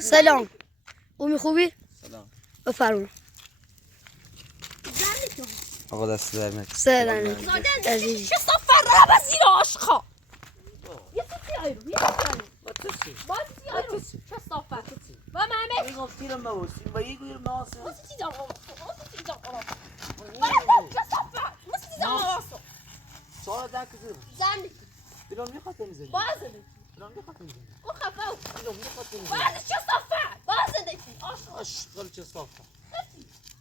سلام اومی خوبی؟ سلام بفرمون آقا دست در نکن سلام چه صفر را بزیر آشخا یه سی آیرو چه صفر و محمد میگفتیرم بوسیم و یه گویر ماسه چه صفر سوال در کسی زنی دلم میخواد میزنی بازنده دلم میخواد میزنی او خفاو دلم میخواد میزنی باز چه صفر بازنده کی عشق چه صافه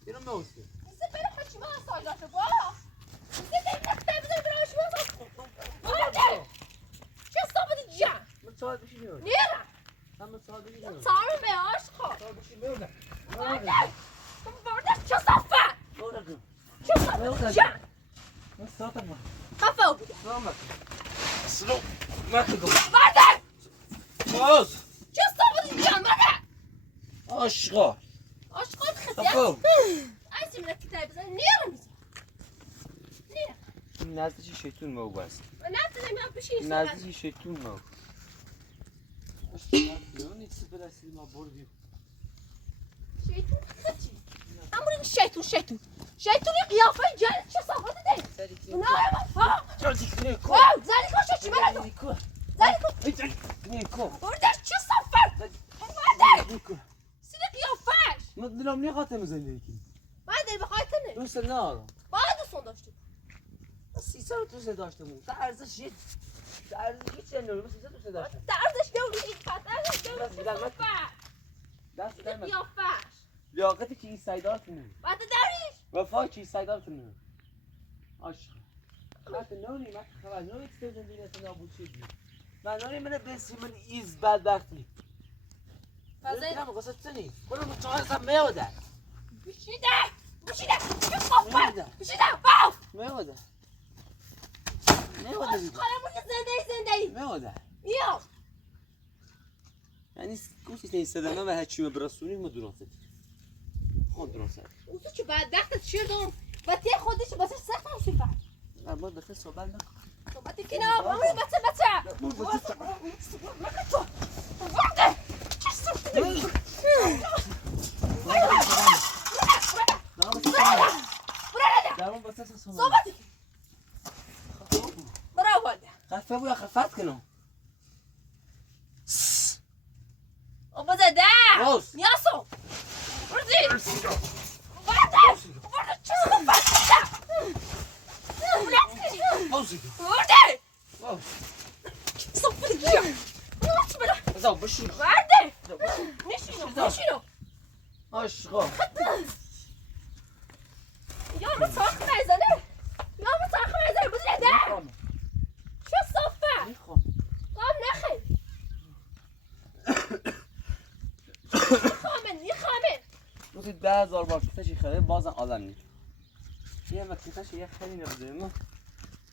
دلم موسی زه بره حچی ما سایلاته با زه دیگه تبزه بره حچی ما سایلاته چه صفر جا من سوال بشی میاد نیره من سوال بشی میاد سارم به آشخا سوال بشی میاد برده چه صفر چه صفر جا من سوال ما خفاو بوده سلام سلام مکتوب برده باز چه صفر جا برده عشقا آشخال خسیت خفاو ایسی من کتاب بزن نیره میزن نیره نزدیک شیطون مو بس نه تدري ما بشي نزدیک شیطون مو یونی چی برسید ما بردیم شيطان خدي امر الشيطان شيطان قيافه جال شو صفت دي نايم ها جالسی کنی کو واو ذلك وش چی برا کو ذلك کنی کو بردش چه صفت بردش سيدي قيافش من دلم نخواد میزنی کی ما ادري بخاطرني دوست ندارم بعد صندوقتي 300 دوست داشتم تا ارزش هیچ چه نمیشه 300 دوست داشتم تعرضش دوري ايد فتح دوري دست در من قيافش لیاقتی که این سایدار کنه بعد داريش وفای چی سایدار کنه عشق خاطر نونی من خبر نونی چه زندگی نابود شدی من نونی من بسی من ایز بدبختی فزين من قصد تنی کنم متعارضم میاده بشيده چه صفت بشيده واو میاده خالمون زنده میاده يا یعنی گوشی نیستدم و هرچی ما برسونی ما درسته خود درسته وصلت شو بعد دخلت شيردون بتي خودش بس سخن شو بعد ما بس صوبال نکن بتي كنا عمري بس ما كنت وعده شو صرت دارم بس صوبال صوبتك برافو ده خفه بویا خفت کنم وبدا ده روز ياسو ردي بعده شو صفت موزی ورده واو صفت الجيم وش بلا زاو بشی ورده نشينو عشقا يا مصاخ ميزانه يا مصاخ ميزانه بزي ده شو صفه میخوام قام نخي يخامن روزی 10,000 بار کتشی خریده بازم آدم نیست یه مکتش یه خیلی نبوده ما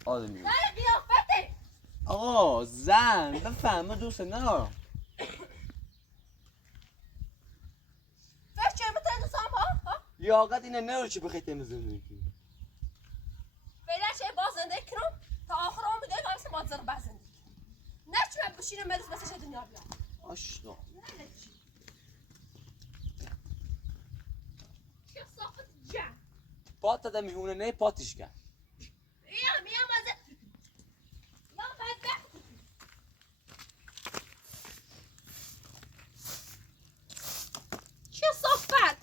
آدمی لا قيافتي آقا زن بفهمه دوست ندارم فاش متى نصامها ها لیاقت اینه نداره چی بخوای تمیزونی کنی فعلا شيء بازنده كرم تا آخر عمر بدون ما يصير مازر بازنده نشمع بشينا مدرس بس شيء الدنيا بيا عشقا شو صفت جا پات داده میهونه نه پاتش کرد يا ما زدت يا بعد شو صفت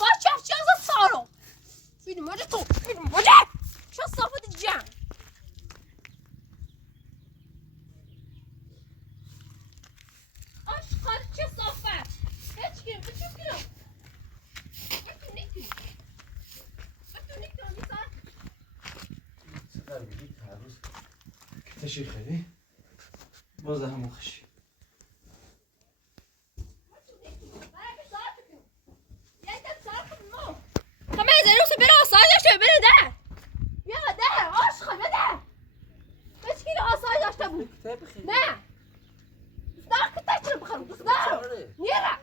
باش شو صاروا فين مجتو فين مجت شو صفت الجان اشقر شو صفت هيك كيف بتشوفوا کتشی خریده باز همون خشی خمه زنوس بره آسای داشته بره ده بیا ده عاشقه بده بچ کیلو آسای داشته بود نه دار کتای چرا بخرم دوست دارم نیره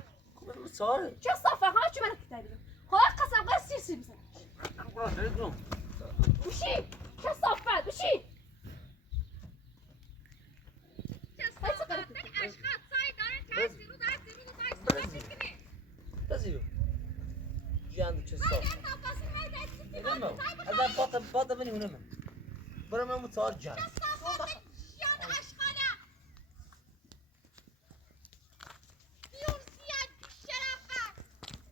ساره چه صفحه ها چه من کتای بزن خدا قسم قرار سی بزن بشی چه صفحه بشی اشخاص سای داره بعد بني هنا من برا ما متصار جان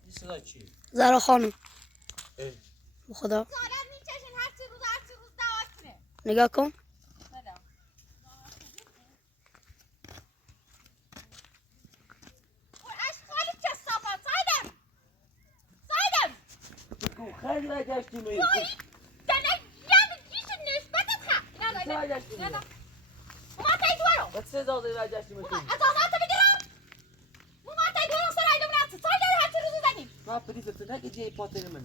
این صدا چیه؟ زهرا خانم اه. خدا نگاه کن خیلی نگشتی میری بس اجازه نگشتی میری ما پلیس تو نگه جای پاتر من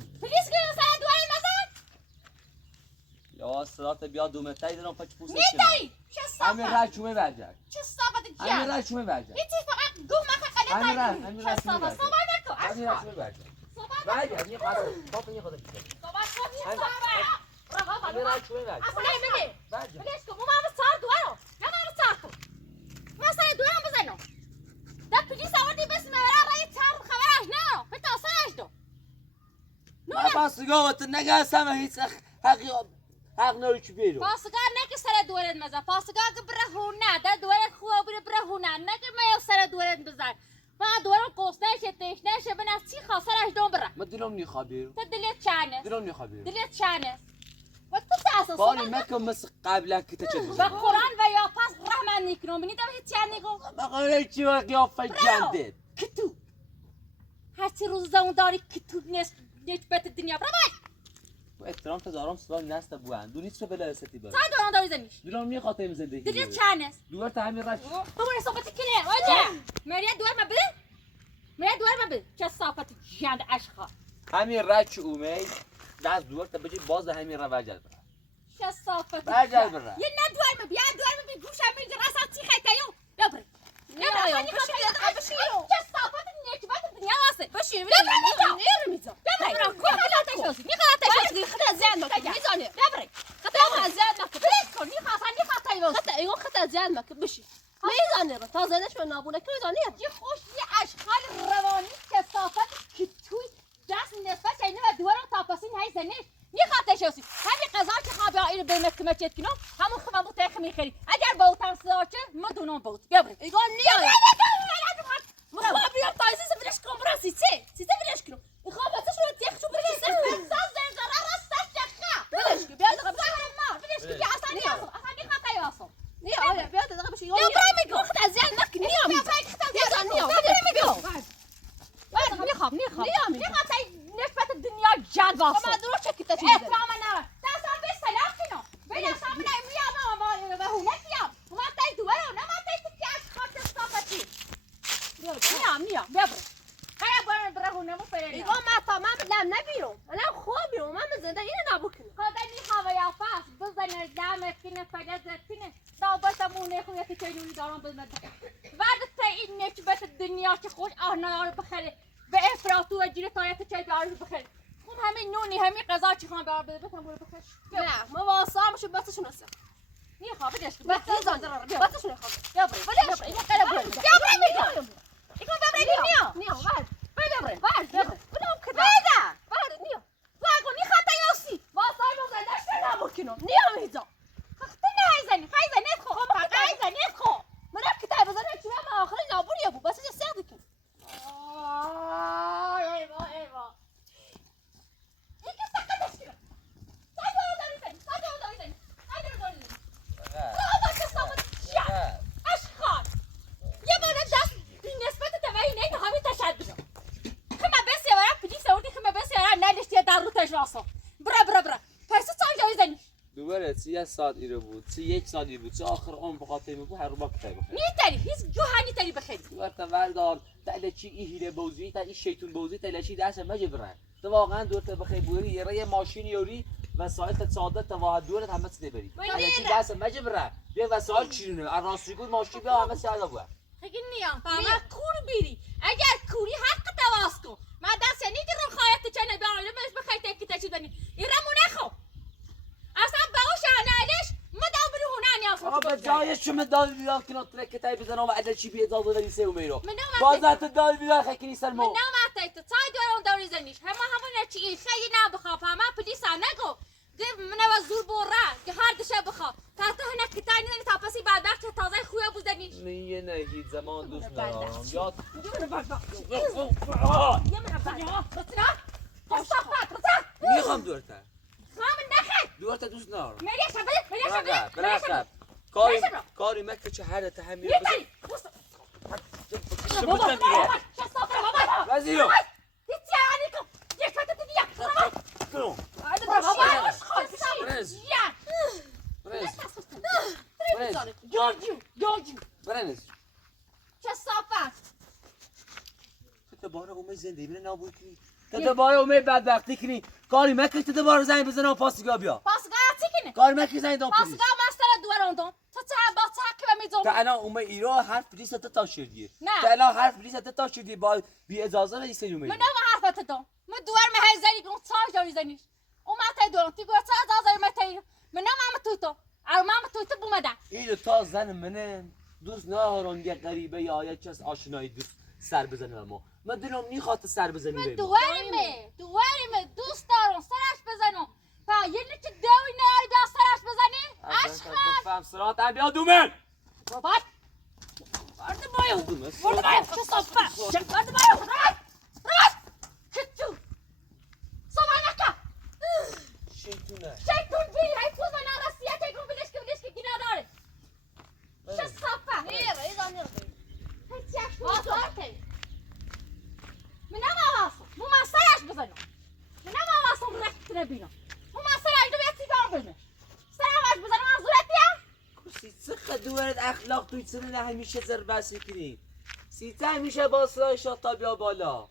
یا صدات بیا دو متری دارم پاچ پوست همین راه چومه برجر همین راه چومه برجر همین راه چومه برجر برجر یه خاطر پاپ یه خاطر همین راه چومه برجر برجر ما پاسگاه نگه سمه هیچ حق نوری چی بیرو پاسگاه نه سر دورت مزه پاسگاه که بره هونه ده دورت خوب بره هونه نه که من سر دورت بزن ما دورم قوسنه شه تشنه شه بنا چی خاصرش دوم بره ما دلم نیخواد بیرو تو دلت چانه دلم نیخواد بیرو دلت چانه و تو اساس باری مکم مثل قبلا که تو چه به قرآن و یا پس رحمت نیکنم بینی دم هیچ چند نگو بقیه چی و قیافه جندید کتو هرچی روز زون داری کتو نسبت دنیا برای و احترام تا دارم سوال نست بوان دو نیست بلا استی بر تا دوران داری زنیش دلم نیخواد این زندگی دلت چانه دور تا همین راه بابا صحبت کنه وجه مریا دور ما بده مریا دور ما بده چه صحبت جند اشخا همین راه چه اومید دست دور تا بجی باز همین راه وجد بر چه صحبت وجد بر یه نه دور ما بیا دور ما بی گوشم میج راست چی خیتایو یا بر یا بشین چه صحبت نکبت دنیا واسه بشین نیر میزا یا بر کو خدا تشوسی نی خدا تشوسی خدا زیاد مکه میزانه یا بر خدا زیاد مکه بلش کن نی خاصا نی خطا خدا ایو خدا زیاد مکه بشین میزانه تا زنش من نابونه که میزانه یه خوش یه اشغال روانی کثافت که توی دست نصفش اینه و دوارم تاپاسین های زنش میخواد شوسی همین قضا که خوابه اینو به محکمه چت کنم همون خودم بود تخ میخری اگر با اوتان ساچه ما دونم بود بیا بریم ایگان نیا ما بیا تایزی سفرش کن برا سیسه برش کنم میخوام واسه شو تخ شو برش ساز زنجره راست چخا برش بیا دقیقه ما برش بیا اصلا نیا خطا یاسو نیا بیا دقیقه بشی یا برام میگم خد ازیان نک نیا بیا فاک خطا نیا بیا میخوام نسبت دنیا جان واسه ما درو چکیت چیزه افهام نه تاسو به سلام کنو بیا سامنا میام ما و هونه میام ما تای دوارو نه ما تای تکیاش خاطر صافتی میام بیا هيا برا هونه مو فرينا ايوه ما تمام لا نبيرو انا خوبيرو ما مزنده هنا نابوكن خدني خاوه يا فاس بزن دام كنه فجأة كنه دابتمونه خويا تشيلوني دارم بزنده بعد این نکبت دنیا که خوش آهنا رو بخره به افراط و اجیر تایت چای بیاری بخره خب همین نونی همین غذا چی خواهم بیار بده بتم برو بخش نه ما واسه همشون بسشون هستم نی خوابه داشت بسشون بسشون خواب بیا بریم این قره بریم بیا بریم ایکو ببریم نیا بعد بدم کدا بعد نیا واگو نی خطا یاسی واسه همون زندش نموکنم نیا میزا خطا نه خایزنی خو خایزنی خو من کتاب بزنم چی ما آخر نابونی ابو بس چه ساعت کن ایوا یک ساعت کشید اشخاص یه بار دست نسبت توی نه همین تشدد خما بس یا پلیس سعودی خما بس یا نلشت یا در رو تجراسو برا پس چند جایی زنی دوباره 3 ساعت ایره بود 1 ساعت بود چه آخر عمر بخاطر بود هر روز کتاب بخیر نیتاری هیچ جوهانی تری بخیر دوباره وردار تلچی هیله بوزی تا این شیطون بوزی تلچی دست مجبره تو واقعا دورت بخیر بوری یه ماشین یوری وسایل ساده تا واحد دورت همه چی بری تلچی دست مجبره بیا وسایل چیرونه راستیگو ماشین بیا همه ساده بود خیلی نیام فقط کور بیری اگر کوری حق تواس کو ما دست نیدرم خواهد چنه بیارم بهش بخیر تکی تچی دنی ایرمو نخو اصلا باوش علالش ما داو بری هونه نیاز آقا به جای شما داد بیاد که نطره کتای بزنم و عدل چی بیاد داد داری سه میرو بازات داد بیاد خیلی سرمو من نماته تو تای دورم دوری زنیش همون چی خیلی نبخواب همه پلیس نگو گفت من و زور برا که هر دشه بخوا تا تو هنه کتای نیدنی تا پسی بدبخت که تازه خویا بودنی من یه نهید زمان دوست ندارم یاد یه من بدبخت بسینا کسافت رسا میخوام دورتر خام نخی دورتر دوست ندارم مریش بده برقب کاری مکه چه هر تهمی میتنی شو بودن دیگه کسافت بابا وزیرو هیچی یعنی کن یک فتت دیگه کنو بابا برنز برنز برنز برنز کسافت تو دوباره اومه زنده بینه نابود کنی تو دوباره اومه بدبختی کنی کاری مکه تو دوباره زنگ بزنه و پاسگاه بیا پاسگاه چی کنی کاری مکه زنگ دام پلیس پاسگاه مستر دوراندم تو چه با چه که میزون تا الان اومه ایرو حرف پلیس تا شدیه نه. تا الان حرف پلیس تا شدیه با بی اجازه رئیس اومه من نو حرفت دم من دوار مه زنی گم چای داری زنیش او مات دورم تی گوچا از مت من نو تو مام تو بومده اینو تا زن منه دوست ندارم یه غریبه یا یه کس آشنایی دوست سر بزنه به ما من دلم میخواد سر بزنی به ما دوارمه دوست دارم سرش بزنم تا یه چه دوی نیاری بیا سرش بزنی عشق بفهم سرات هم بیا دومن بابا برد بایو دومن برد بایو چه صافه برد بایو راست کتو سوانکا شیطونه شیطون بی های پوزا نرسیه تگون بلش که گینا داره چه صافه هیچ آزارته من نمواسم مو من سرش بزنم من نمواسم رکت نبینم مو من سرش دو بیتی دار بزنم سرش بزنم از زورتیم کسی چقدر دوارد اخلاق توی سر نه همیشه زربسی کنی سیتا همیشه با سرای شاطا بیا بالا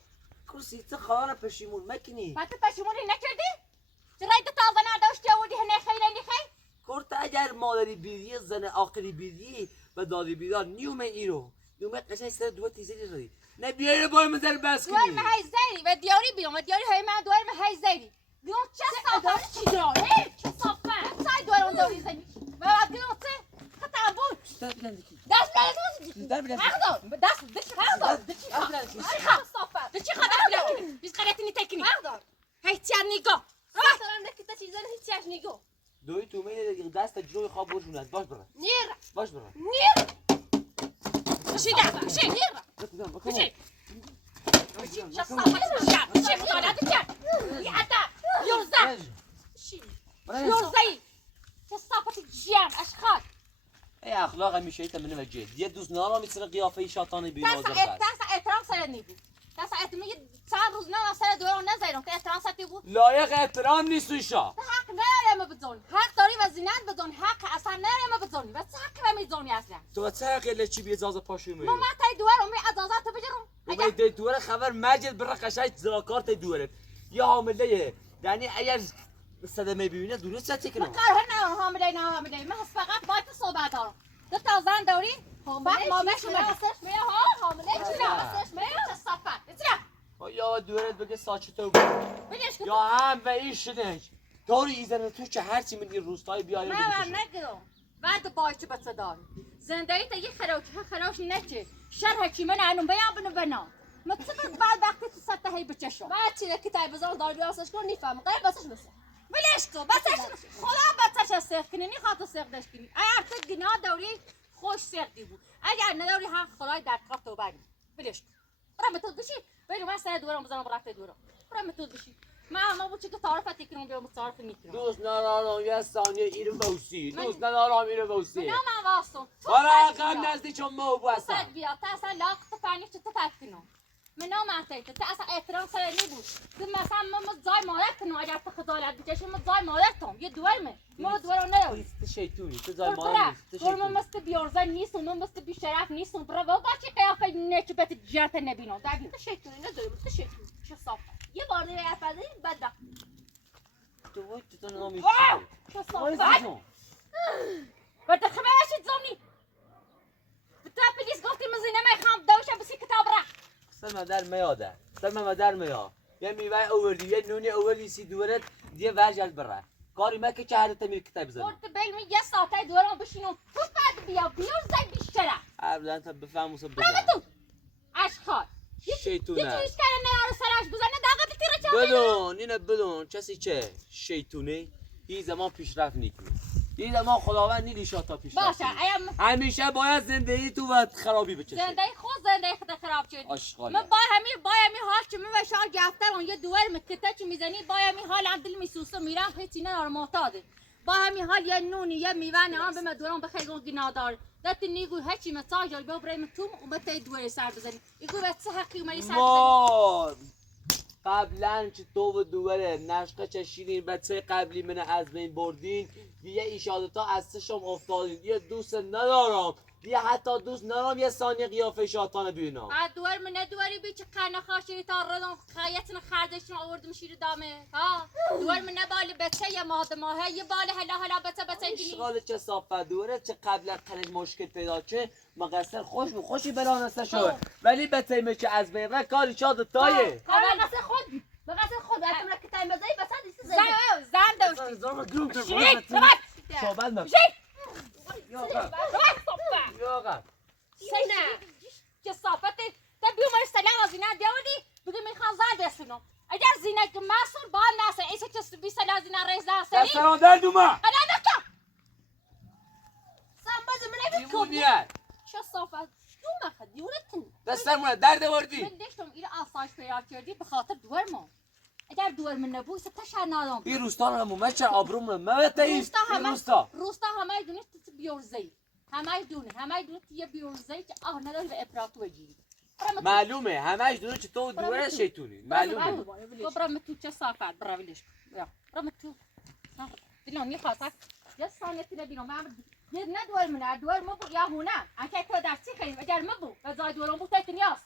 کسی چه خواهر پشیمون مکنی ما تو پشیمونی نکردی؟ چرای تو تازه نداشتی آوردی هنه خیلی نخی؟ کرد اگر مادری بیدی زن آقلی بیدی و دادی بیدار نیومه ایرو نیومه قشنگ سر دو تیزی ردی نه بیایه بای من در بس دوار کنی مهی زیری و دیاری بیام و دیاری های من دوار مهی زیری بیام چه صافه چی داره؟ چه صافه؟ چای دوار اون داری زنی؟ و بعد بیام چه؟ خطا بود دست بلندی دست بلندی دست بلندی مقدار دست دچی مقدار دچی صافه دچی خدا بلندی بیس قراتنی تکنی مقدار هی چیار نگاه راست دارم نکتا چیزا هیچ چیش نگاه دوی تو میده دست جلوی خواب برشوند باش برن نیر باش برن نیر بشی نیر بشی چه صافه بشی بشی مطالعه کرد یادا یوزا یوزایی چه صافه جیان اشخاص ای اخلاق همیشه ایت منو وجه یه دوست نارا میتونه قیافه شاطان بی‌نازر بس دست احترام سر نیبود دست احترام یه چند روز نه سر دور نزایرم که احترام سرتی بود لایق احترام نیست ایشا حق ندارم بدون حق داری و زینت بدون حق اصلا ندارم بدونی و چه حق و میزونی اصلا تو چه قله چی بی اجازه پاشو میرو ما تای دوار امی اجازه تو بجرم اومد دی دوره خبر مجد بر قشای زراکارت دوره یا حامله یعنی اگر صدمه ببینه درست چه کنه کار نه حامله نه حامله من فقط با تو صحبت دارم دو تا زن داری بعد ما بهش میگم ها حامله چرا چه صفت چرا یا دورت بگه ساچتو بلش یا هم و این شده داری ایزن تو چه هرچی من این روستای بیایی من نگم بعد باید بچه داری زندگی تا یه خراش نچه شر حکیمه نعنون بیان بنو بنا ما تصفت بعد وقتی تو سطح هی بچشم بعد چی کتاب بزار داری بیاسش کن نیفهم قرار بسش بسه بلش کو بسش خدا بچش سرخ کنی نخواد سرخ داشت کنی اگر تو گناه داری خوش سرخی بود اگر نداری هم خدای در طرف تو بگی بلش کو برام متود بشی بریم من سر دورم بزنم رفته دورم برام متود بشی ما بود که تعارفتی کنم بیام تعارف میکنم دوست ندارم یه ثانیه ایرو بوسی دوست ندارم ایرو بوسی من واسم برای عقب نزدی چون مو بستم صد بیا تا اصلا لاق تو فنی چه تفکر کنم من نامعتیت تا اصلا احترام سر نبود تو مثلا ما زای مالک کنم اگر تو خجالت بکشی ما زای مالک کنم یه دوالمه ما دوال نداری تو شیطونی تو زای برا مال نیست تو من شیطونی مست بیارزه نیستم من مست بی شرف نیستم برا با چی قیافه نکبت جرت نبینم دقیق تو شیطونی نداریم تو شیطونی چه صافه یه بار دیگه حرف بزنی بعد تو وای تو نامی چه وای صافه زنو و تو خبرشید زمینی تا پلیس گفتی من زینه میخوام دوشه بسی کتاب را سلمه در میاده سلمه در میا یه میوه اوردی یه نونی اوردی سی دورت دیگه ورجل بره کاری ما که چه هر تمی کتاب بزنم قلت بلمی یه ساعته دورم بشینم تو بعد بیار زن بیشتره ابدا تا بفهم واسه برم بزن تو اشخاص یه شیطونه جویش کردن نه رو سرش بزنه دقیقه تیره چاپی بدون اینه بدون کسی چه شیطونه یه زمان پیشرفت نیکنی یه زمان خداوند نیلیشا تا پیشرفت باشه کنی. ایم همیشه باید زندگی تو و خرابی بچشه زندگی خود زندگی خود خراب شد آشغاله. من با همین حال که من و شاه گفتر اون یه دوار مکته چی میزنی با همین حال هم دل میسوسه میرم هیچی نه معتاده با همین حال یه نونی یه میوه آن به من دوران بخیر گون گنادار دت نیگو هیچی مساج دار ببریم تو و مت دوار سر بزنی ایگو به چه حقی اومدی سر بزنی ما قبلا که تو و دوره نشقه چشیدین بچه قبلی من از بین بردین دیگه ایشادتا از سشم افتادین یه دوست ندارم دیگه حتی دوست ندارم یه ثانیه قیافه شاطانه ببینم بعد دوار من دواری بی چه قنا خاشی تا ردم خیاتن خردشون آوردم شیر دامه ها دوار من بالی بچه یه ماه یه بالی هلا بچه دینی اشغال چه صافه دوره چه قبلا قنج مشکل پیدا چه مقصر خوشی برانسته شد ولی به تیمه که از بین رفت کاری شاد تایه مقصد خود مقصد خود حتی که تایم بزنی بس هست زنده زن داشتی زارم گروم که صحبت نکن یا آقا سینه که صافت تا بیومر سلام از اینا دیودی بگی میخوام زن بسونم اگر زینه که مسون با ناسه ایسه که بی سلام از اینا رئیس دستانی دستران در دوما انا نکم سام بازم نمی دیمونیت چه صافت دو مخد دیونتن دسترمونه درد وردی من دیشتم ایره آسایش پیدا کردی به خاطر دوار ما اگر دوار من نبود سه تشر نادم این روستان همون من چه آبروم رو من تاییست این روستا روستا همه دونه تو بیورزی همه دونه یه بیورزی که آه نداری به افراط بگیری معلومه همش دونه که تو دوره شیطونی معلومه برام تو چه صافت براولش برام تو دیلون میخواست یه ثانیه نبینم من یه ندوار من دوار ما بود یا هونه اگه تو درسی خیلی اگر ما بود و زای دورم بود تا نیاز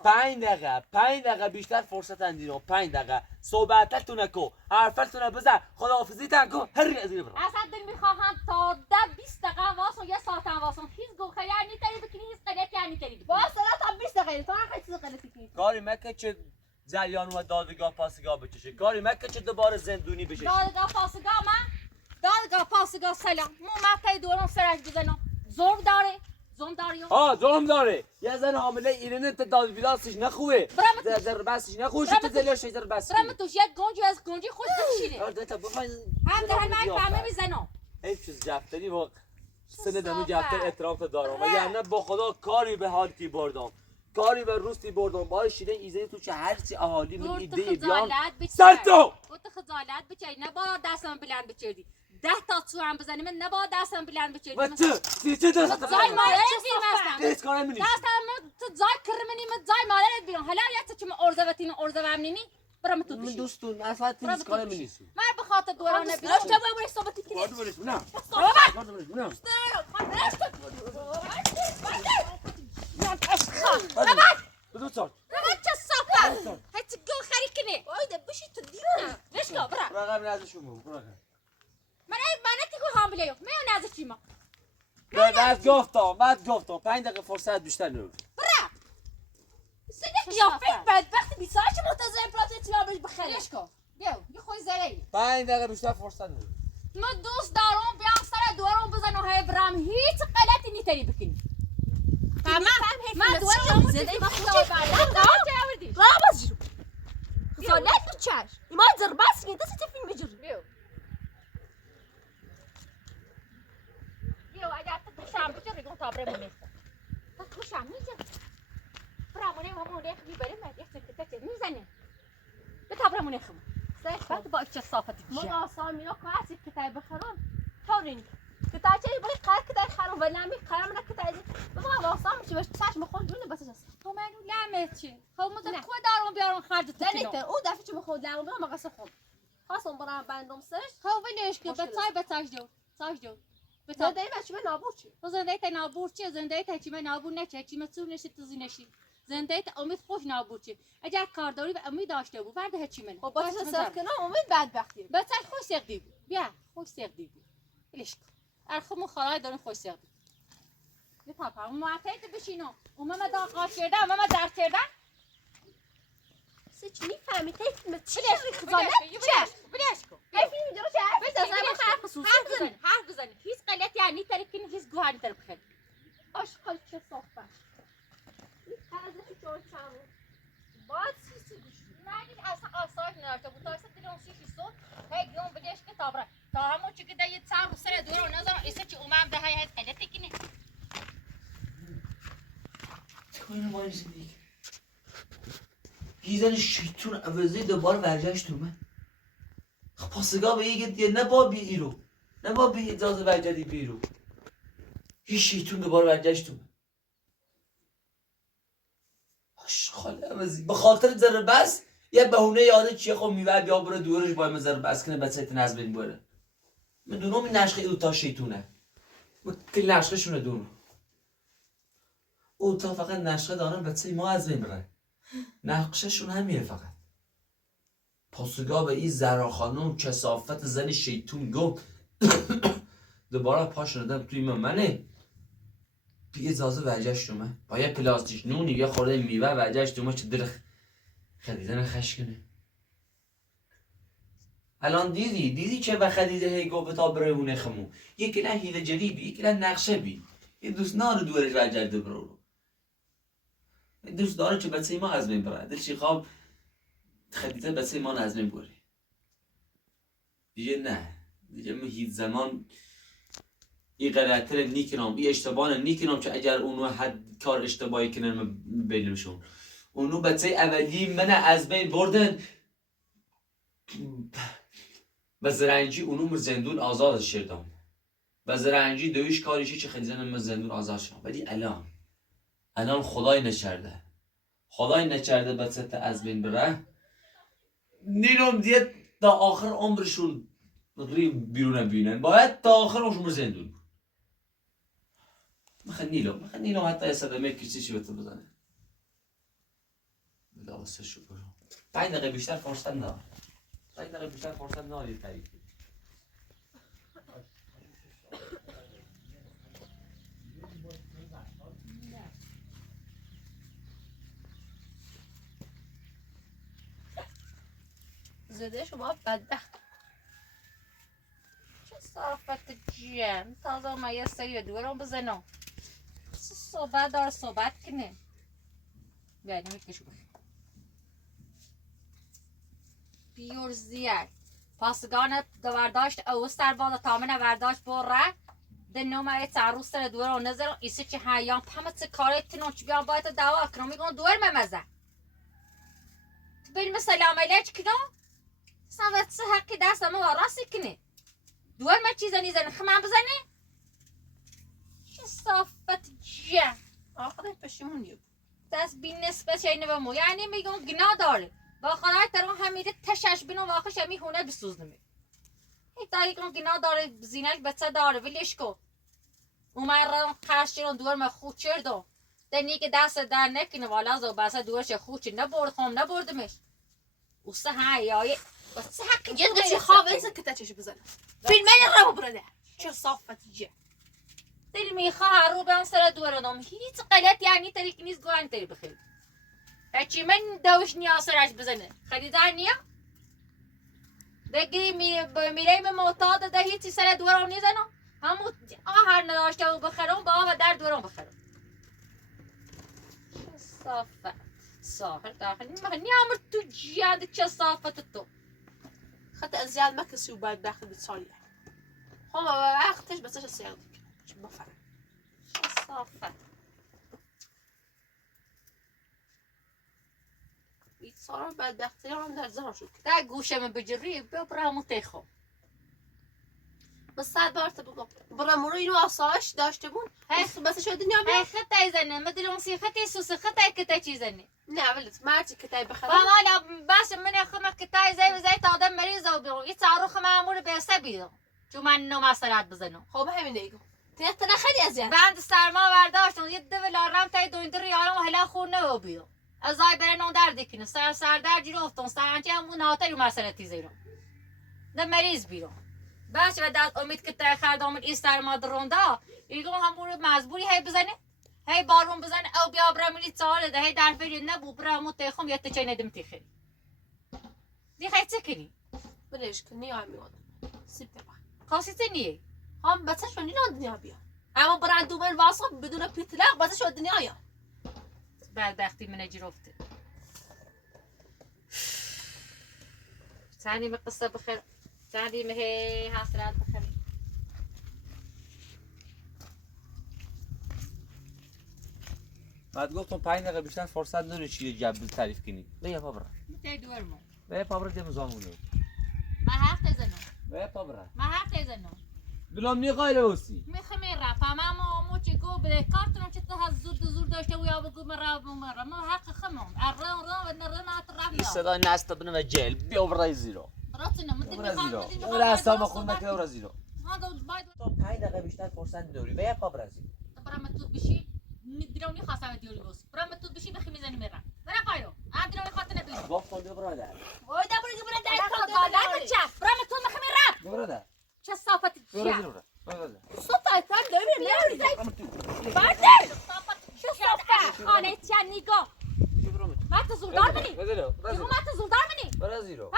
5 دقیقه بیشتر فرصت اندینو 5 دقیقه صحبتتون کو حرفتون بزن خداحافظی تن کن هر از این برو اصلا دل میخواهم تا 20 دقیقه واسون یه ساعت واسون هیچ گو خیلی نیتری بکنی هیچ غلطی نیتری با سلام تا 20 دقیقه تو خیلی چیز غلطی کنی کاری مکه چه جریان و دادگاه پاسگاه بچشه کاری مکه چه دوباره زندونی بشه دادگاه پاسگاه سلام مو مقطع دوران سرش بزنم ظلم داره ظلم داره یه زن حامله ایرانی تا داد ویلاسش نخوه در بسش نخوه شو تزلیش در بس برام توش یک گنجی از گنجی خود بکشیده آره تا بخواین هم در من فهمه میزنم این چیز جفتری و سن دمی جفتر احترام تا دارم و یعنی با خدا کاری به حالتی بردم کاری به روستی بردم با شیرین ایزه تو چه هرچی اهالی من ایده بیان سر تو خجالت بچی نباید دستم بلند بچردی 10 تا تو هم بزنی من نباید دستم بلند بچردی و چه دست زای مادرت بیرم هستم دیس کارم منی دستم تو زای کرمنی من زای مادرت بیرم حالا یا چه ارزه و امنینی برام تو من بشی دوستون اصلا دیس کارم منی من به خاطر دوران بیرم چه باید صحبتی کنی وارد برش نه وارد برش نه بدو صوت چه صافه هیچ گو خری کنی باید بشی تو دیونه لشکا برا رقم نازشون برو من نتی حامله ام من نازشی ما بعد گفتم 5 دقیقه فرصت بیشتر نرو برا سنه قیافه بدبخت بیسای چه منتظر پلاتت لابش بخری لشکا یه خوی زره 5 دقیقه بیشتر فرصت نرو من دوست دارم بیام سر دورم بزنم های برام هیچ غلطی نیتری بکنی من دورم زده ما رابط جرو خجالت بچش ایمان زرباس که دست فیلم جرو بیو اگر تو خوشم بچه ریگون تابره منه تو خوشم میجه برامونه مامونه میبریم یک سکته میزنه به تابره منه خمو بعد با چه صافتی ما بشه آسان میرا کاسی کتاب بخرم تورین کتاب چه باید قرار کتاب خرم و نمی خرم نه کتاب ما آسان میشه بس چشم خود دونه بس است تو منو لمت چی خب مت کو دارم بیارم خرج نه نه او دفعه چه خود لعبه ما قصه خود خواستم برام بندم سرش خب ولش که به تاج جو تا دای بچه به نابود چی تو زنده تا نابود چی زنده تا چی نابود نشه چی مسئول نشی تو زینشی زنده تا امید خوش نابود چی اگر کارداری و امید داشته بود فرد هیچی من خب باشه صرف کنم امید بدبختی به تاج خوش سقدی بود بیا خوش سقدی بود ولش کن ارخمو خالای دارن خوش سقدی یه پاپا معتاد بشینو ما داغ کردم ما درد کردم چی میفهمی تیف چی خجالت بلش کن فیلم اینجا چه حرف بزن هیچ غلطی یعنی تری کنی هیچ گوهری تر بخیر آشغال چه صحبت این قرضش جون چامو باید سی گوش من اصلا آسایش نداشته بود تا اصلا دلم شیشی صبح هی گم بلش که تابره تا همون چی که ده یه سر سر دور و نظر ایسه چی اومم ده های هست قلت کنه تکوین ما این زندگی گیزن شیطون عوضی دوباره برگشت تو من خب پاسگاه به یه دیگه نه با بی ایرو نه با بی اجازه برگردی بیرو هیچ شیطون دوباره برگشت تو من خاله عوضی به خاطر ذره بس یه بهونه یاده چیه خب میوه بیا بره دورش باید من ذره بس کنه بچه تنز بین بره من دونم این نشخه او تا شیطونه کل نشخه شونه دونم او تا فقط نشخه دارم بچه ما از بین بره نقشه شون همیه فقط پاسگاه به این زهرا خانم کثافت زن شیطون گفت دوباره پاش ندم توی منه بی اجازه برگشت اومد با یه پلاستیک نونی یه خورده میوه برگشت اومد چه دل خدیجه خش کنه الان دیدی چه به خدیجه هی گفت تا بره اونه خمو یکی نه هیله جریبی یکی نه نقشه بی یه دوست ناره دورش برگرده برو دوست داره چه بچه ما از بین بره دلشی خواب خدیجه بچه ما از بین بره دیگه نه دیگه من هیچ زمان این غلطه نیکنم این اشتباه نیکنم که اگر اونو حد کار اشتباهی کنن بینمشون اونو بچه اولی من از بین بردن و زرنجی اونو زندون آزاد شدم و زرنجی دویش کاریشی چه خیلی زنم من زندون آزاد شدم ولی الان خدای نچرده بچه از بین بره نیرم دیگه تا آخر عمرشون بیرون بینن باید تا آخر عمرشون زندون نیلو حتی یه صدمه کشیشی به تو بزنه لاسه شکر 5 دقیقه بیشتر فرصت نداره 5 دقیقه بیشتر فرصت نداره تعریف زده شما بدبخت چه صافت جیم تازه ما یه سری دورم بزنم صحبت کنه بیایدم یکیشو بخیر بیور زیر پاسگان دورداشت اوستر بالا تامنه ورداشت بره دنو ما یه عروس سر دوره و نظر ایسی چه هیام پمت کاره تنو چی بیان باید دعوا کنم میگن دور ممزه تو بریم سلام علیک کنم سوات سه حقی دست ما راسی کنه دور ما چیزا نیزنه خمام بزنه چه صافت جه آخرش پشیمونی دست بی نسبت شایی نبامو یعنی میگم گناه داره با خدای ترون همیده تشش بینو واقعش همی هونه بسوز نمی هیچ دقیقا گناه داره زینش بچه داره ولیش کن اومد را قرشیرون دور ما خود چردم دنی که دست در نکنه والا زو بسه دورش خود چی نبرد خواهم نبردمش اوسته های آیه بسه حقی یه قچی خوابه که تچش بزنه فیلم من رو برده چه صافت جه دل میخواه رو به سر دورانم هیچ غلط یعنی طریق نیست گوان تری بخیر بچی من دوش نیا سرش بزنه خریدار نیا بگی میریم معتاد ده هیچی سر دوران نیزنم همون آهر نداشته و بخرم با آه و در دوران بخرم چه صافت ساهر داخل نیامر تو جیاد چه صافت تو خط ازیاد مکسی و باید داخل بتسالیه خب وقتش بسش سیاد چه بفرم چه صافت بیچاره بدبختی هم در زهر شد در گوشم بجری ببرم تخم بس 100 بار بگم برامورو اینو آسایش داشته بود بس شو دنیا ای خطای زنه مدل موسی خطای سوس خطای کتا چی زنه نه ولت مرتی کتای بخرم والا بس من خم کتای زي آدم مریض و بیرون یه تعارخ معمول به حساب بیرون چون من نو مسئلات بزنم خب همین دیگه تنه خیلی اذیت بند سرما برداشتم یه دو لارم تای دویندر یارم هلا خونه و بیرون ازای برنون در دیکنه سر در جیرو افتون سرانچه همون نهاتری مسئله تیزیرون ده مریض بیرون بس و دست امید که تای خردام این سرما درونده ایگو همون مزبوری هی بزنه هی بارون بزنه او بیا برامونی سوال ده هی در فری نبو برامو تخم یا تچای ندم تخی دی خیلی چه کنی بلش کنی هم میاد سیب تبا خاصی نیه هم بسش رو نیران دنیا بیا اما برای دوباره واسه بدون پیتلاق بسش رو دنیا یا بدبختی من جرفته ثاني بقصة بخير سعدی مهی حسرت بخری بعد گفتم 5 دقیقه بیشتر فرصت نداری چی جبل تعریف کنی بیا پا برا متی دورمو بیا پا برا دم زامونو ما حق تزنو بیا پا برا ما حق تزنو دلم نی قایل وسی میخمی رفا ما موچی گو بده کارتون چه تا زور داشته و یا بگو مرا ما حق خمم الران نرم این اطراف صدا نست بنو و جل بیا برا زیرو براتنا مدی برا زیرو میخوام برا اصلا خون نکه برا زیرو هذا باید تو 5 دقیقه بیشتر فرصت نداری بیا پا برا زیرو برام تو بشی ندرونی خواستم دیولی بس برام تو بشی بخی میزنی میرم برا قایو ادرونی خاطر نداری گفتم بیا برا در وای دبر قادر بچه برام تو بخی میرم بیا برا در چه صافت برا چیه زیرو برا در صوت اصلا نمیاد بردر شو صافت خانه چه نگاه ما تزودار منی برا ما تزودار منی برا زیرو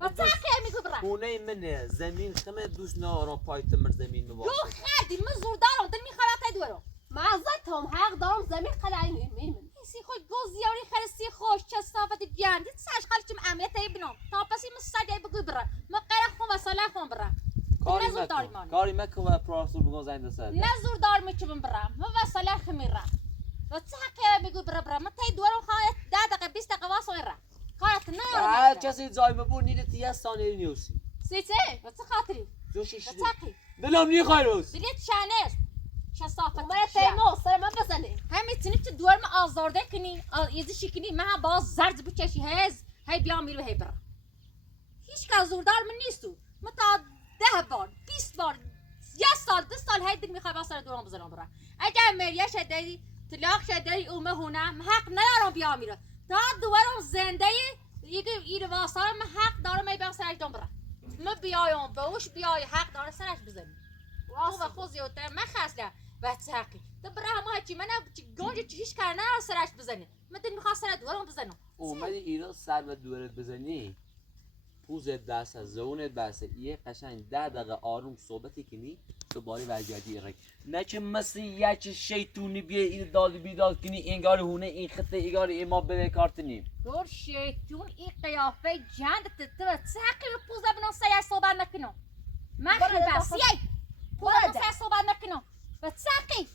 و چه میگو برا خونه من زمین خمه دوست نارم پایت مر زمین جو مبا خدی من زوردارم دل میخواد تا دورو معذرتم حق دارم زمین خلایی میمون سی خود گوزیاری خرسی خوش چه صافت گیاندی ساش خالچم امیت ای بنام تا پسی مساجای بگو برا ما قرا خون و سالا خون برا کاری مکن و پراسور بگو زنده سر نزور دار میچوبم برا ما و سالا خمیرا و چه حقی بگو برا ما تای دورو خواهد 10 دقیقه 20 دقیقه واسه را کارت نه کسی جای مبور نیده تیه ثانیه نیوسی سیچه و چه خاطری جوشی و شدی چاقی دلم نی خیروس دلیت شانه چه صافت من تیمو سر من بزنه همین تنی که دور ما آزارده کنی یزی شکنی ما باز زرد بچشی هز هی بیام میرو هی برا هیچ که زوردار من نیستو ما تا 10 بار 20 بار 1 سال 2 سال هی دل میخوای با سر دورم بزنم برا اگر مریه شدی طلاق شدی اومه هونه حق ندارم بیام میرو تا دورم زنده ایره واسه من حق دارم ای بیام سرش دم برا ما بیایم بهوش بیای حق داره سرش بزنی و خوزی و تر ما خاصله بچه‌کی تو برای همه چی من گنج چیش کردن سرش بزنی من دل میخوام سر دورم بزنم اومدی ایران سر و دورت بزنی پوزت دست از زونت بسته یه قشنگ 10 دقیقه آروم صحبتی کنی دوباره برگردی ایران نه که مثل یک شیطونی بیه این داد بیداد کنی انگار هونه این خطه انگار ما به کارت نیم دور شیطون این قیافه جند تو چه‌کی به پوزه بنام سر صحبت نکنم من خیلی پوزه سر صحبت نکنم بچه‌کی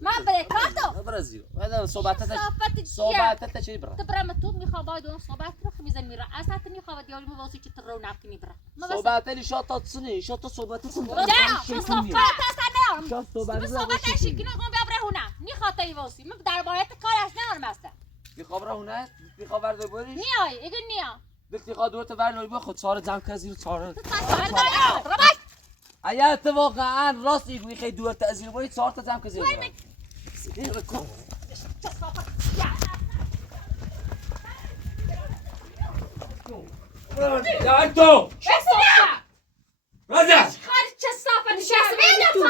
ما به کارتو برازیل هذا صحبتت چی برا تو برام تو میخوام باید اون صحبت رو خمیزن میره اصلا تو میخواد دیاری مو واسه چه ترو نکنی برا صحبت شاطات سنی شاطا صحبت سن نه صحبت اصلا شاط صحبت صحبت شکی نگم ببره هونه میخواد ای واسه من در باید کارش ندارم اصلا میخوام هونه میخوام ورد بوری نیای اگه نیا دکتی قادوت ور نوی با خود سار جمع کزیر سار رباش ایا واقعا راست میگی خیلی دور تازیر بوری 4 تا جمع کزیر Ya تو چه صحبت رده خالی چه صحبت نشسته تو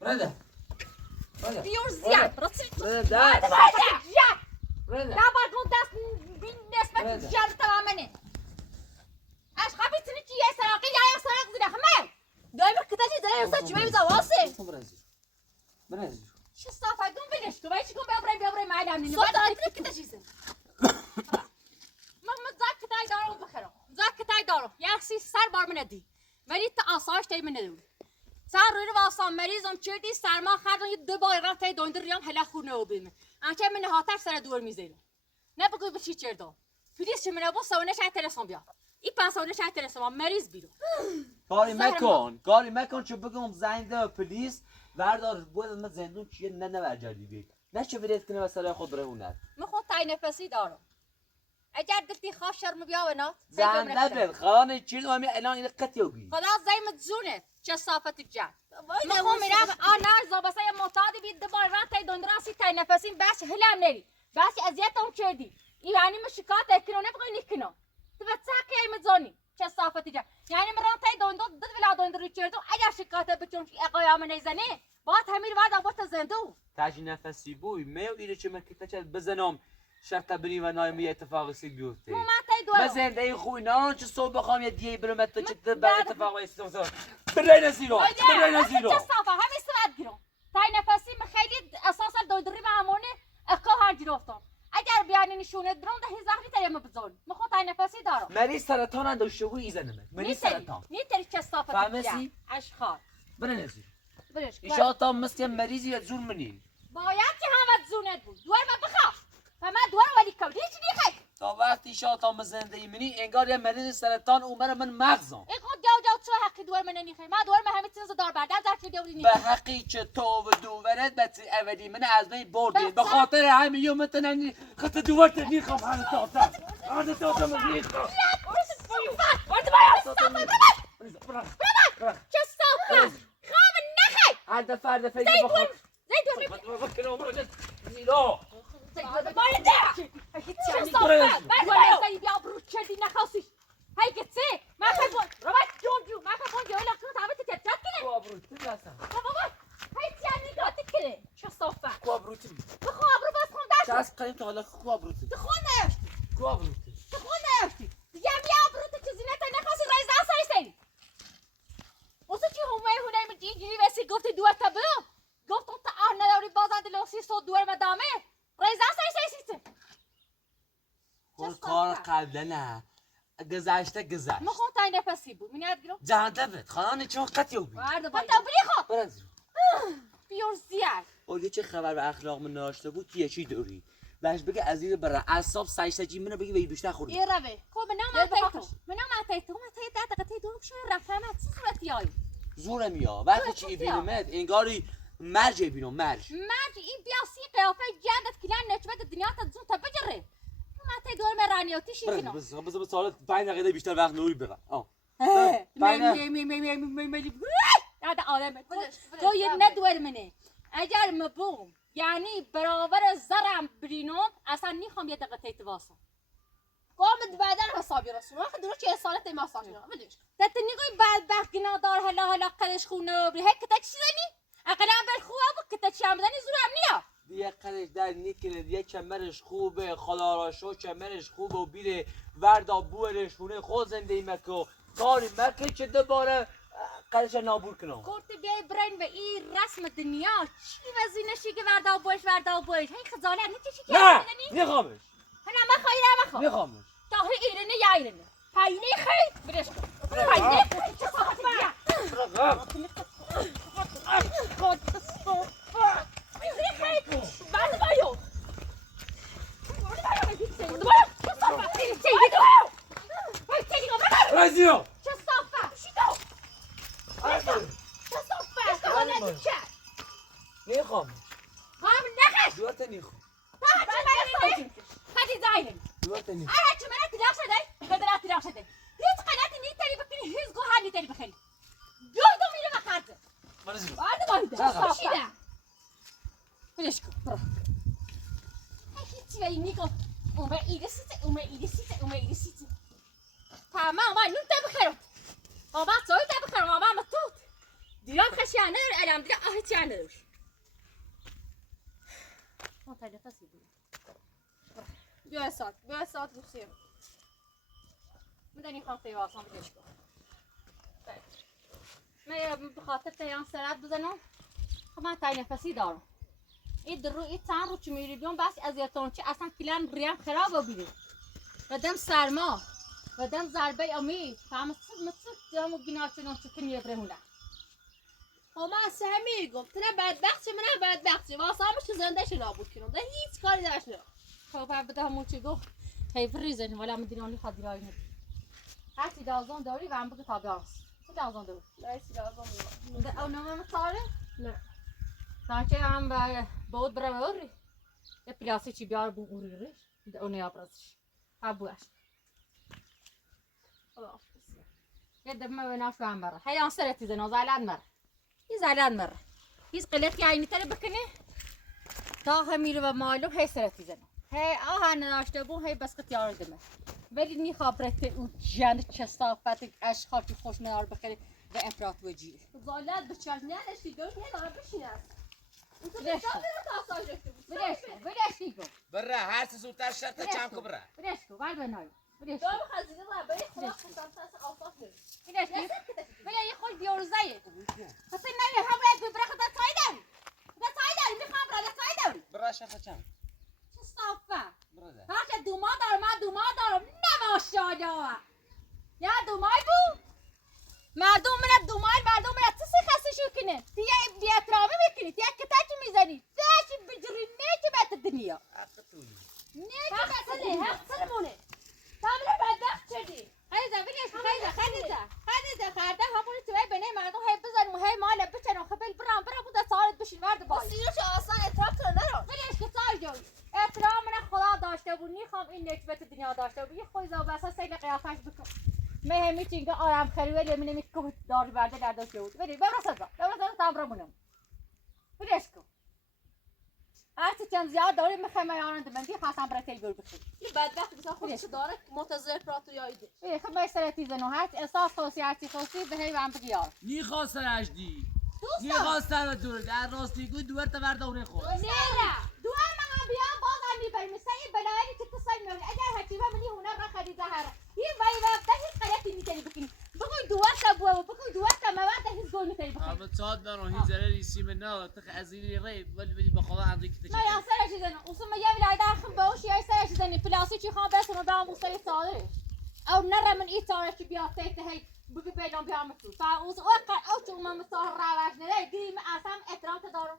رده بیور زیاد راستی رده رده نه باید اون دست بین نسبت جان تمامنه اش خبی تنی چی یه سراقی یا سراق زیره همه دائما کتاشی داره اصلا چی میزه واسه برازیل چه صحبت گم بینش تو باید چی کن بیابره معلم نینه صوت داره کتاشی زن من زاک دارم بخرم زاک دارم یک سی سر بار من دی ولی تا آسایش تای من نداری سر روی واسه مریضم چردی سرما خردم یه 2 بار رفت تای دندر ریام هلا خونه و بیم انچه من هاتر سر دور میزنه نه بگو بچی چردم پلیس چه منو سوونه شاید تلفن بیا این پاسونه شاید تلفن مریض بیرو کاری مکن چه بگم زنده پلیس وردار بود من زندون چیه نه برجردی بی نه چه ولید کنه مثلا خود بره اونر من خود تای نفسی دارم اگر گفتی خواه شرم بیا و نه زنده بید خانه چیز و همی الان این قطعی خدا زیمت زونه چه صافت جد مخو میرم آنار زابسه یه معتادی بید دبار ران تای دندراسی تای نفسین بس هلم نری بس اذیت هم کردی یعنی من شکایت اکنو نبقی نکنم تو بچه که مزانی چه صافت جد یعنی من ران تای دندر دد ولا دندری کردم اگر شکایت بچون که اقایام نیزنه باید همین بعد آبوت زندو تاجی نفسی بوی میو ایره چه مکتا چه بزنم شرط بری و نایمی اتفاقی سی بیفته ما تای دورم من زنده خوی نه چه صبح بخوام یه دیگه برم تو چه بعد اتفاقی استفاده برای نزیرو چه صافه همین سواد گیرم تای نفسی من خیلی اساسا دندری معمونه اقا هر گرفتم اگر بیانی نشونت برون ده زهری تریم بزن مخوط های نفسی دارم مری سرطان انداشته بود ایزنمه مری سرطان نیتری چه صافت فهمیسی؟ اشخاص برن ازی برش ایشا تا مثل مریضی یا زور منین باید که همت زونت بود دوار من بخواه و من دوار ولی کود هیچ نیخی تا وقتی ایشا تا زنده منی انگار یه مریض سرطان اومر من مغزم این خود جاو چه حقی دوار من نیخی من دوار من همه چیز دار بردن در چه دیوری به نیخی حقی که تو و دوورت بس اولی من از بین بردین به خاطر همین یوم تننی خط دوورت نیخم هر تاتا هر تاتا من نیخم چه صافت خام نخی هر دفعه هر دفعه زی دوار زیرا باید ده چه صافت من زی بیا برو چردی نخواستیش هی گتسی من خیلی روبات جون من خیلی یه لحظه تابت تبجات کنه کوابروتی لسه بابا هی چی نگاهی کنه چه صافت کوابروتی بخواب رو باز خون داشت دست قیم تا حالا کوابروتی خون نیاشتی کوابروتی خون نیاشتی دیگه بیا برو تو چیزی نخواستی رای زن سری واسه چی هونه من اینجوری وسی گفتی دوار تا برو گفتم تا نداری بازند لوسی سو دوار مدامه رای زن سری کل کار قبله نه گذشته گذشت مخون تای نفسی بود من یاد گرفت جهنمت خانه چون قطعی بی وارد باید بری خود برنزرو بیور زیاد اولی چه خبر به اخلاق من ناشته بود که چی دوری بهش بگه از این برا اعصاب سایشتجی منو بگی وی بیشتر خوردی یه روه خب منم اتای تو دقیقه دو بشه رفتم صورتی آی زورم یا وقتی چی بینمت انگاری مرج بینم مرج این بیاسی قیافه جندت کلان نچبت دنیا تا زون تا بجره ما اتای دور مرانیاتی شیفینو بس سوال 5 دقیقه بیشتر وقت نوری برم هذا آدم تو یه ندور منه اگر مبوم یعنی برابر زرم برینم اصلا نیخوام یه دقیقه تیت واسم قامت بعدن حسابی رسول وقت درو چه سالت ما سامینا بدش تا تنیگوی بعد بخگنا دار هلا قدش خونه بری هک تا چی زنی اقلا بر خواب که تا چی هم زنی زورم نیا دیگه قدش در نیکنه دیگه کمرش خوبه خدا را شو کمرش خوبه و بیره وردا بورش خونه خود زندگی مکو کاری مکه چه دوباره قدش نابور کنم کورت بیای برین و این رسم دنیا چی وزینشی که وردا بوش هی خزانه نتیشی که نه نخوامش هنا ما خواهی نمخواه نخوامش تا هی ایرنه یا ایرنه پایینه خیلی بدش کن پایینه خیلی چه صحبتی بیا خود صفا پایینه خیلی بعد بایو رازیو چه صفا شیدو چه صفا حالت چه نخوامش هم نخش دوات نخوام تا چه من خدی زاینه دوات نخوام چه من تلاش شده بدل تلاش شده هیچ قناتی نیتری بکنی هیچ گوهر نیتری بخری جوی دو میره بخرده مرزی بعد باید چقدر؟ شیده بدش کن برو هیچی ولی میگم اومه ایده سیته تمام ما نون تا بخرم بابا سوی تا بخرم بابا مطوط دیرم خشیانه الان دیرم آهتیانه ما تا نفسی بود بیا ساعت روسیه میدونی خواهد واسم بدش کن من بخاطر تیان سرعت بزنم خب من تای نفسی دارم این در رو این چند رو چه میری بیام بس اذیتون چی اصلا کلان ریم خراب بیره و دم سرما و دم ضربه امید فهم مصر دم گناه چنان چکن یه برهونه ما از همه گفت نه بدبخت من بدبخت واسه همش زنده نابود کنم ده هیچ کاری درش نه خب بده همون چی گفت هی فریزن ولی من دینانی خواهد رای ندید هرچی دازان داری و هم بگه تابیانس چه دازان داری؟ نه چی لازم ده اونم هم ساره؟ نه سانچه هم بود برای اوری یه پلاسی چی بیار بون اوری ریش ده اونه یا برازش بابوش خلاص یه دفعه بناش هم بره هی آن سرتی زنو زایلان مره یه زایلان مره هیچ قلت که اینی تره بکنه تا همیرو و معلوم هی سرتی زنو هی آها نداشته بون هی بس قطیار دمه ولی میخواب رفته اون جند چه صافت اشخاصی خوش ندار بخیره و افراط و جیره زالت بچه نداشتی دوش نداره بشینه بدش کن بدش کن برا هر سه زودتر شرط چم کو برا بدش کن باید بنایی بدش دارم کن خزینه را برای خلاص کنم تا آفاق نمی بدش کن بیا یه خوش بیارزایه پس نمی هم باید ببره خدا تای داری میخوام برای تای داری برا شرط چم چه صافه برده هاشه دوما دارم من دوما دارم نه ماشاءالله یا دومای بو مردم من دومای مردم من چه خسته شو کنه تیه بی احترامی میکنی تیه کتاچ میزنی تیه بجری نیچه بهت دنیا حق تویی نیچه بهت دنیا حق سلمونه تامره بدبخت شدی خیزه ویلیش خیزه خرده همونی توی بینه مردم هی بزن هی مال بچنو خبیل برام بوده سالت بشین ورد باید سیروش آسان اطراف تو نرو ویلیش که سال جوی احترام من خدا داشته بود نیخوام این نکبت دنیا داشته بود یه خوی زو بسا سیل قیافش بکن مهمی چینگه آرام خری ولی من نمی‌کنم داری برده در داشته بود ولی ببرسد تابرمونم ولیش کن هرچی چند زیاد داری میخوام یارند من دی خواستم برای تیل بخیر این بدبخت بسا خودش داره منتظر پراتوری آیده ولی خب میسر تیزنو هرچی احساس خوصی هرچی خوصی به هی هم بگیار نیخواستن اجدی دوستان نیخواستن دور در راستی گو دور تا وردونه خود نه دوار من بیام باز هم میبرم سعی بلایی که تو سعی میبری اگر هرچی من منی هنر را خریده هر هی وای وقت هیچ غلطی میکنی بکنی بگوی دوار تا بگوی دوار تا مواد هیچ گل میکنی بکنی اما صاد دارم هیچ ضرری سیم نه تخ ازیلی ری ولی بخدا عندك ما يا سرش زنه وسم يا ولا داخل بوش يا سرش زنه بلاسي شي خان بس ما دام وصل صالح او نرى من ايثار شي بياتيت هي بقي بينهم بيعملوا فاوز وقع او تو ما مصار راوش نه دي ما اسام احترام تدارم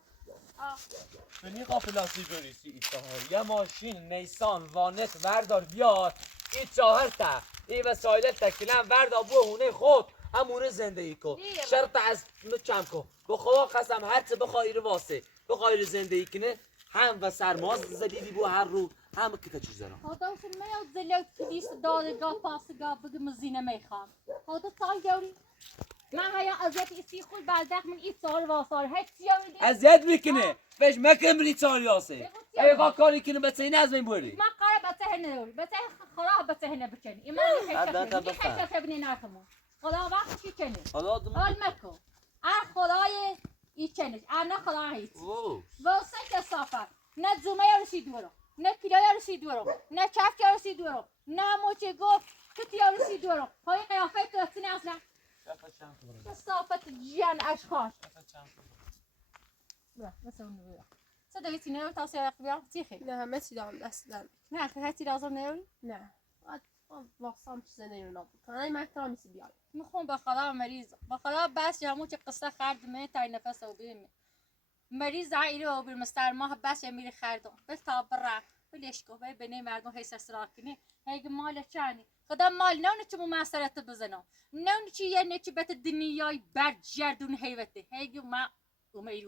منی قافلاسی بریسی ایتاها یه ماشین نیسان وانت وردار بیار این چهار تا این وسایل تکیلن وردار بو هونه خود همونه زندگی کن شرط از کم کن به خدا قسم هر چه بخوای رو واسه بخوای زندگی کنه هم و سرماز زدیدی بو هر رو هم که چیز دارم هذا وش ما يوزلوا كديس دار باسقا بقى مزينه ميخام هذا طال جوري ما هي ازيت اسي خود بعد من ايثار واصار هيك يومي اذیت میکنه فش مکن ایتالیا یاسه ایقا کاری کنه بچه این از بین بری ما قرب بتهنه دوري بتهن خراب بتهنه بكني ايمان خيشك ابني ناخمو خدا وقت چی کنه حالا حال مکن خدای ای چنش نه خدا هیچ واسه کسافت نه زومه یارسی دورو نه پیلا یارسی دورو نه چفت یارسی دورو نه موچه گفت کتی یارسی دورو های قیافه تو اصلا کسافت جیان اشخاص بیا مثل اون بیا صدقی تینه رو تاسه بیا تیخی نه همه چی دارم دستن نه خیلی لازم نیاری نه واسم چیزی نمیدونم کنه من احترام میسی بیاد میخوام به خدا مریض به خدا بس همون که قصه خرد می تا نفس او بیم مریض عائله او بالمستر ما بس میری خردم بس تا برا بلش کو ببینی مردم هی سسرا کنی هی مال چانی خدا مال نه چه مسئله بزنم نه چی یعنی چه بت دنیای برجردون هیوته هی ما اومی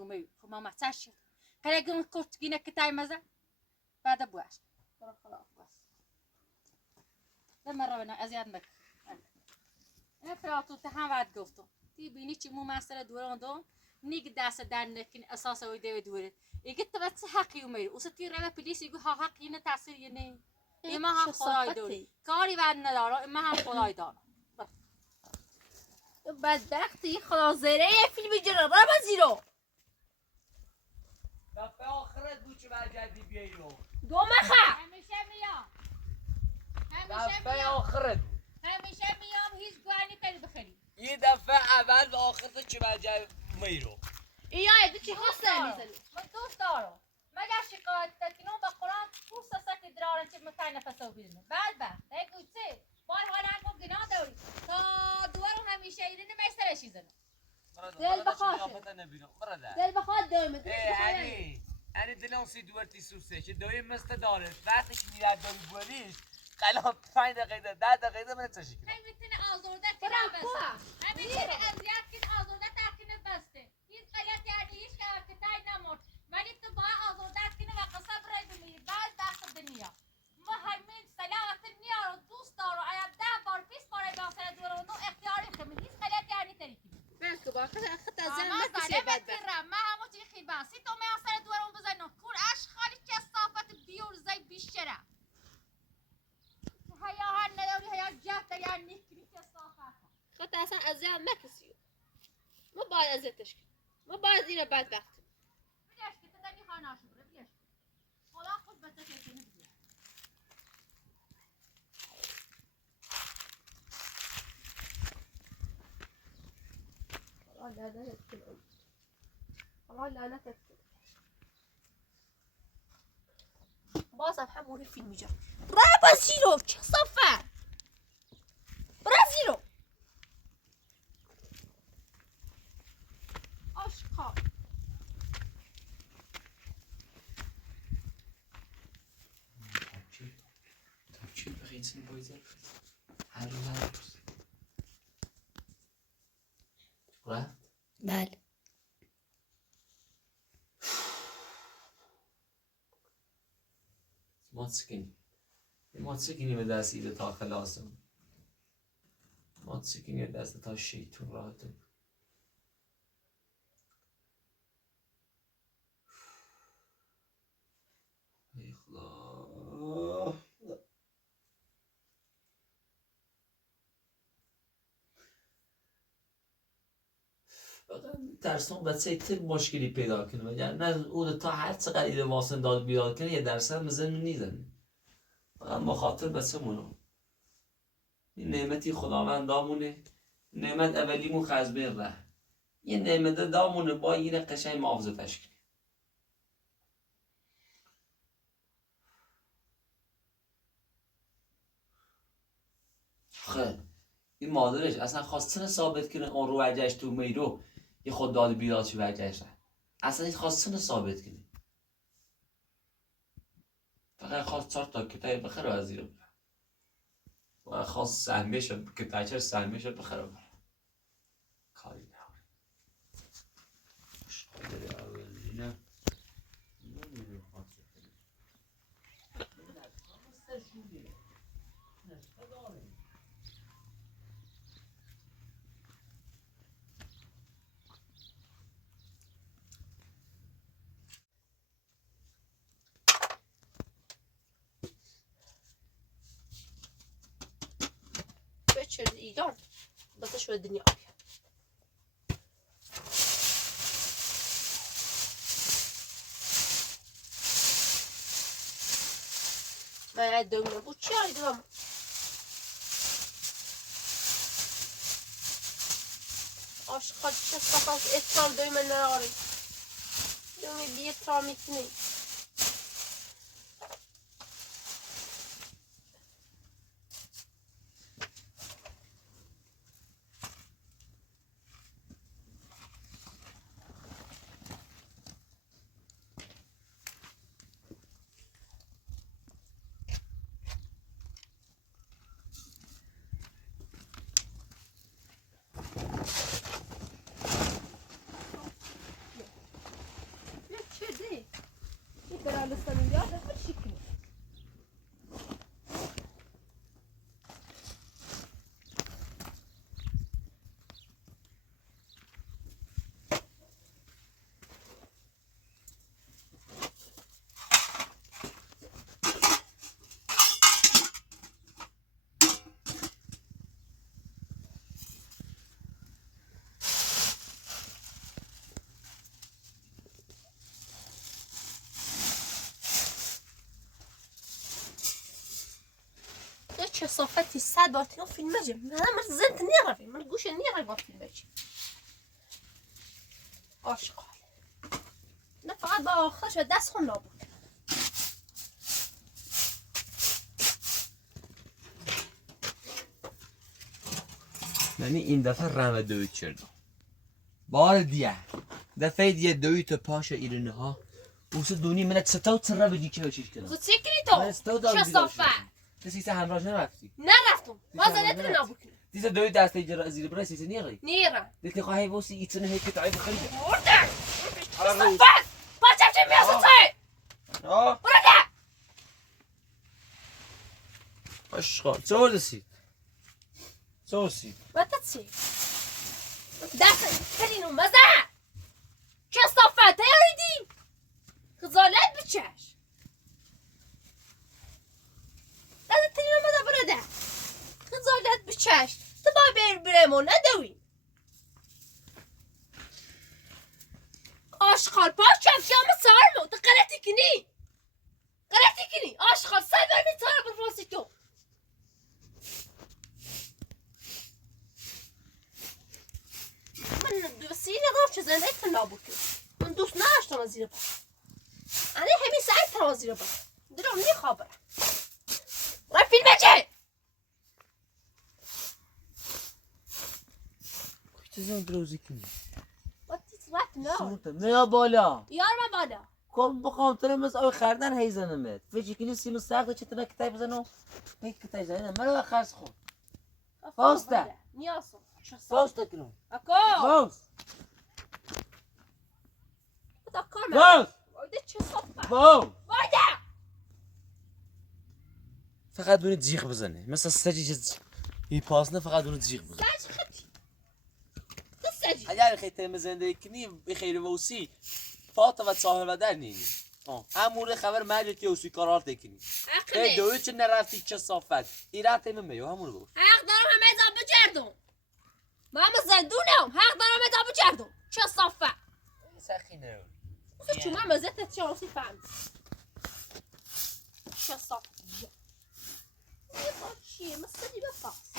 ما ما تاش هرگون کورتگینه کتای مزه بعد بواش برا خلاص بس لما رونا ازياد مك افراتو تهم وعد گفتم تی بینی چی مو مسئله دوراندم نیگ دست در نکن اساس او دیو دوره ایگه تو بس حقی اومیر اوستی رو پلیس ایگو ها حقی نه تاثیر یه نه ایما هم خدای داری کاری ور نداره ایما هم خدای داره بدبختی خدا زره فیلم جرا برا بزیرو دفعه آخرت بود که برگردی بیایی رو دو مخه همیشه میام دفعه آخرت بود همیشه میام هیچ گوانی کاری بخری یه دفعه اول و آخرت که برگردی میرو ایا ادو چی خواسته میزنی من دوست دارم مگر شکایت تکنون با قرآن پوست سک درارن چه مکان نفس او بیرونه بعد هیچ چه بار حالا هم گناه داری تا دوارم همیشه ایرین میسرشی زنه دل بخواشه دل بخواد دل یعنی دلم سی دوارتی سوسه که دوی مست داره وقتی که میرد داری بولیش قلام 5 دقیقه 10 دقیقه من چشی کنم میتونه آزرده کنه بسته میتونه اذیت کنه آزرده تکنه بسته هیچ غلط یعنی هیچ که تای نمورد ولی تو باید آزرده کنه و قصب رای بمیری بعد دست دنیا ما همین سلامت نیا رو دوست دارو ایا 10 بار 20 بار باسر دورو دو اختیاری خمین هیچ غلط یعنی تری بس که با خط از ما مکسی بدبخت ما همو چی خیبان سی تو میاسر دورو بزنو کور اش خالی چه صافت بیور زی بیشتره هیا هر نداری هیا جفت یا نیکری چه صافت خط اصلا اذیت مکسی ما باید اذیتش کنیم ما باید این بدبخت بیاش که تو دنی خانه شده بیاش خدا خود بچه کنه بیاش الله لعنتك بازم همون فیلم میجا رابا زیرو کسافه برا زیرو آشقا چی بخیتین بایده؟ هر رو نرپرس رفت؟ بله ما سکنی به دست ایده تا خلاصم ما سکنی به دست تا شیطون راحتم ای خدا ترسان بچه تر مشکلی پیدا کنه وگرنه نه او تا هر چقدر ایده واسن داد بیاد کنه یه درصد مزن نیزن فقط با خاطر بچه مونو این نعمتی خداوند دامونه نعمت اولیمون خزبه ره یه نعمت دامونه با این قشنگ محافظتش کنی خیلی این مادرش اصلا خواستن ثابت کنه اون رو وجهش تو میرو یه خود داد بیداد چی وجهش نه اصلا این خواستن ثابت کنه فقط خواست 4 تا کتاب بخره و از زیر بره و خواست سهمیش که تاچر سهمیش بخره بره کاری نهاره شاید اولی نه نمیدونم خواست کنه بچه ایران بسه شو دنیا من دومه بود چی آیدم آشقال چه صفحه اترام دومه نراری دومه بی اترامی کنی چه صافتی 100 بار تینو فیلم بجم من زنت نیروی من گوش نیروی با فیلم بجم آشقال نه فقط با آخرش و دست خون نابود یعنی این دفعه رمه دوید چردم بار دیگه دفعه دیگه دوید پاش ایرانه ها اوسه دونی منت ستا و تره بدی که بچیش کنم خود سیکنی تو چه صافه سیسه همراهش نرفتی نرفتم باز نتونه نابود کنم دیسه دوید دسته زیر برای سیسه نیغی نیرم دیگه خواهی بوسی ایتونه هی که تعیب خیلی مرده صافه بچم چه میاسه آه برده اشغال چه سید چه سید باتتسي دست ترينو مزع كصفات يردي خزالات بتشاش دست ترينو مزع برده خزالات بتشاش تبا بير بريمو ندوي اشخال باش شام صارمو تقلتي كني اشخال سايبر من صار بالفلوس تو من دوستی نگاه چه زنده ایت نابود کرد من دوست نداشتم از زیر پا انا همین ساعت ترا زیر پا درو میخوابه را فیلم چه؟ چیزی بروزی کنی What is what now? نه بالا یار من بالا کن بخوام ترى مس أو خردن هيزن مت فيجي كني سيم الساق تشتنا كتاب زنو هيك كتاب زنو ما له خاص خو فاستة. نیاسو فوز تكنو اکو فوز بدا کار فوز وایده چه صفه فوز وایده فقط دونه جیغ بزنه مثل سجی چیز پاسنه فقط دونه جیغ بزنه سج خطی سجی اگر خیلی زندگی کنی بخیر ووسی فاطمه و صاحب و در نینی همون خبر مجلتی اوسی کارات کنی عقله دوی چه نرفتی چه صافت ایرات میمیو همون بود حق دارم همه ازا بجردم من زندونم حق دارم ازا بجردم چه صفه سخینه تو چون من مزت چانسی فهم چه صفه یه با چیه مثلی بفاس